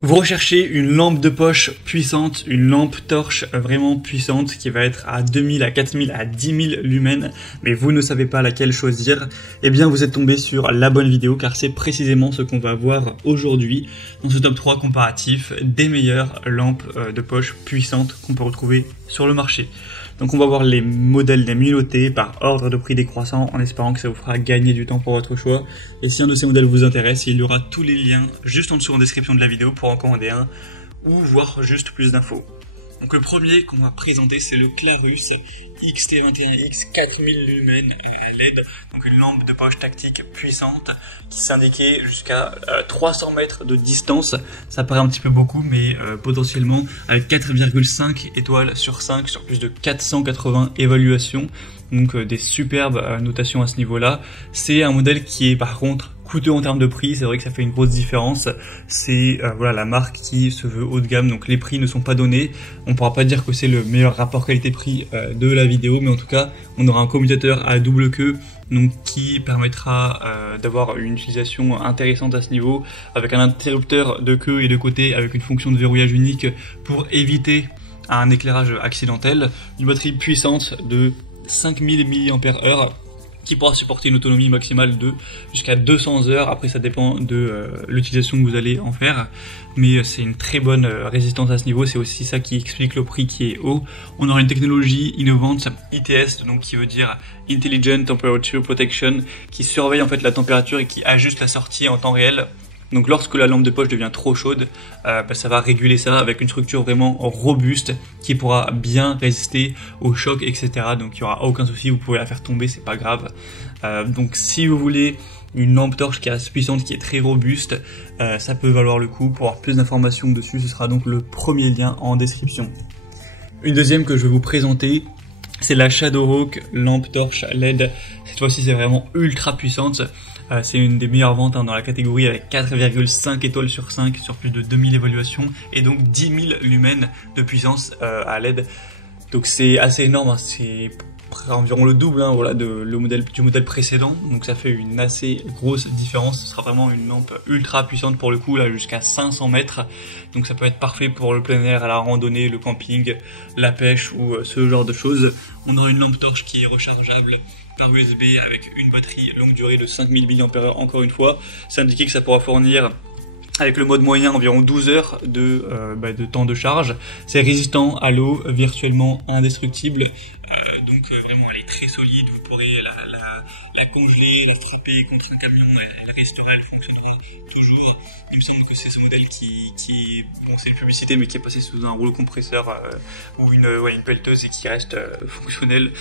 Vous recherchez une lampe de poche puissante, une lampe torche vraiment puissante qui va être à 2000, à 4000, à 10 000 lumens, mais vous ne savez pas laquelle choisir, eh bien vous êtes tombé sur la bonne vidéo car c'est précisément ce qu'on va voir aujourd'hui dans ce top 3 comparatif des meilleures lampes de poche puissantes qu'on peut retrouver sur le marché. Donc on va voir les modèles des mieux par ordre de prix décroissant en espérant que ça vous fera gagner du temps pour votre choix. Et si un de ces modèles vous intéresse, il y aura tous les liens juste en dessous en description de la vidéo pour en commander un ou voir juste plus d'infos. Donc le premier qu'on va présenter c'est le Clarus XT21X 4000 lumens LED, donc une lampe de poche tactique puissante qui s'indiquait jusqu'à 300 mètres de distance. Ça paraît un petit peu beaucoup mais potentiellement avec 4,5 étoiles sur 5 sur plus de 480 évaluations. Donc des superbes notations à ce niveau-là. C'est un modèle qui est par contre coûteux en termes de prix, c'est vrai que ça fait une grosse différence. C'est voilà la marque qui se veut haut de gamme, donc les prix ne sont pas donnés. On pourra pas dire que c'est le meilleur rapport qualité-prix de la vidéo, mais en tout cas, on aura un commutateur à double queue, donc qui permettra d'avoir une utilisation intéressante à ce niveau, avec un interrupteur de queue et de côté, avec une fonction de verrouillage unique pour éviter un éclairage accidentel, une batterie puissante de 5000 mAh qui pourra supporter une autonomie maximale de jusqu'à 200 heures. Après ça dépend de l'utilisation que vous allez en faire, mais c'est une très bonne résistance à ce niveau. C'est aussi ça qui explique le prix qui est haut. On aura une technologie innovante ITS, donc qui veut dire Intelligent Temperature Protection, qui surveille en fait la température et qui ajuste la sortie en temps réel. Donc lorsque la lampe de poche devient trop chaude, ça va réguler ça avec une structure vraiment robuste qui pourra bien résister au choc, etc. Donc il n'y aura aucun souci, vous pouvez la faire tomber, c'est pas grave. Donc si vous voulez une lampe torche qui est assez puissante, qui est très robuste, ça peut valoir le coup. Pour avoir plus d'informations dessus, ce sera donc le premier lien en description. Une deuxième que je vais vous présenter, c'est la Shadowhawk lampe torche LED. Cette fois-ci c'est vraiment ultra puissante. C'est une des meilleures ventes dans la catégorie avec 4,5 étoiles sur 5 sur plus de 2000 évaluations et donc 10 000 lumens de puissance à LED. Donc c'est assez énorme, c'est environ le double voilà, du modèle précédent. Donc ça fait une assez grosse différence. Ce sera vraiment une lampe ultra puissante pour le coup, là jusqu'à 500 mètres. Donc ça peut être parfait pour le plein air, la randonnée, le camping, la pêche ou ce genre de choses. On aura une lampe torche qui est rechargeable par USB avec une batterie longue durée de 5000 mAh encore une fois. C'est indiqué que ça pourra fournir avec le mode moyen environ 12 heures de temps de charge. C'est résistant à l'eau, virtuellement indestructible. Donc vraiment elle est très solide, vous pourrez la congeler, la frapper contre un camion, elle restera, elle fonctionnera toujours. Il me semble que c'est ce modèle qui bon c'est une publicité mais qui est passé sous un rouleau compresseur ou une pelleteuse et qui reste fonctionnelle.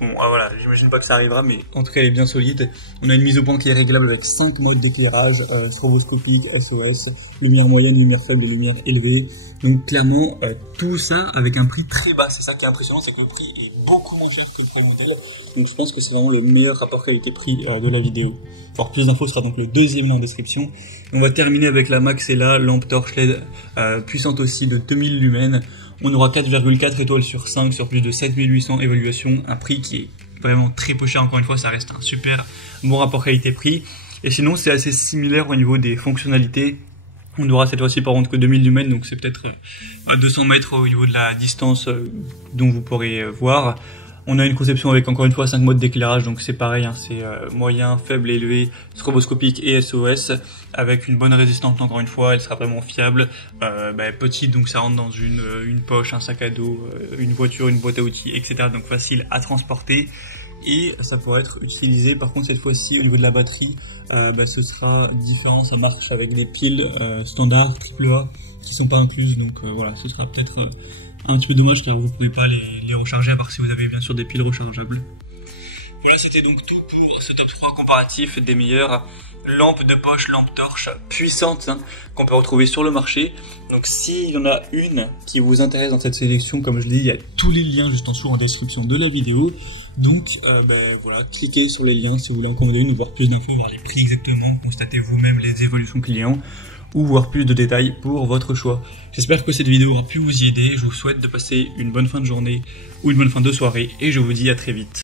Bon voilà, j'imagine pas que ça arrivera, mais en tout cas elle est bien solide. On a une mise au point qui est réglable avec 5 modes d'éclairage, stroboscopique, SOS, lumière moyenne, lumière faible et lumière élevée. Donc clairement tout ça avec un prix très bas. C'est ça qui est impressionnant, c'est que le prix est beaucoup moins cher que le premier modèle. Donc je pense que c'est vraiment le meilleur rapport qualité-prix de la vidéo. Pour plus d'infos sera donc le deuxième lien en description. On va terminer avec la Maxella lampe torche LED puissante aussi de 2000 lumens. On aura 4,4 étoiles sur 5 sur plus de 7800 évaluations, un prix qui est vraiment très peu cher. Encore une fois, ça reste un super bon rapport qualité-prix. Et sinon, c'est assez similaire au niveau des fonctionnalités. On aura cette fois-ci par contre que 2000 lumens, donc c'est peut-être à 200 mètres au niveau de la distance dont vous pourrez voir. On a une conception avec encore une fois 5 modes d'éclairage, donc c'est pareil, c'est moyen, faible, élevé, stroboscopique et SOS, avec une bonne résistance encore une fois, elle sera vraiment fiable, petite donc ça rentre dans une poche, un sac à dos, une voiture, une boîte à outils, etc. Donc facile à transporter. Et ça pourrait être utilisé par contre cette fois-ci au niveau de la batterie, ce sera différent, ça marche avec des piles standard AAA qui sont pas incluses, donc voilà, ce sera peut-être un petit peu dommage car vous ne pouvez pas les recharger à part si vous avez bien sûr des piles rechargeables. Voilà, c'était donc tout pour ce top 3 comparatif des meilleures lampes de poche, lampes torches puissantes qu'on peut retrouver sur le marché. Donc s'il y en a une qui vous intéresse dans cette sélection, comme je l'ai dit, il y a tous les liens juste en dessous en description de la vidéo. Donc voilà, cliquez sur les liens si vous voulez en commander une, voir plus d'infos, voir les prix exactement, constatez vous-même les évolutions clients ou voir plus de détails pour votre choix. J'espère que cette vidéo aura pu vous y aider, je vous souhaite de passer une bonne fin de journée ou une bonne fin de soirée et je vous dis à très vite.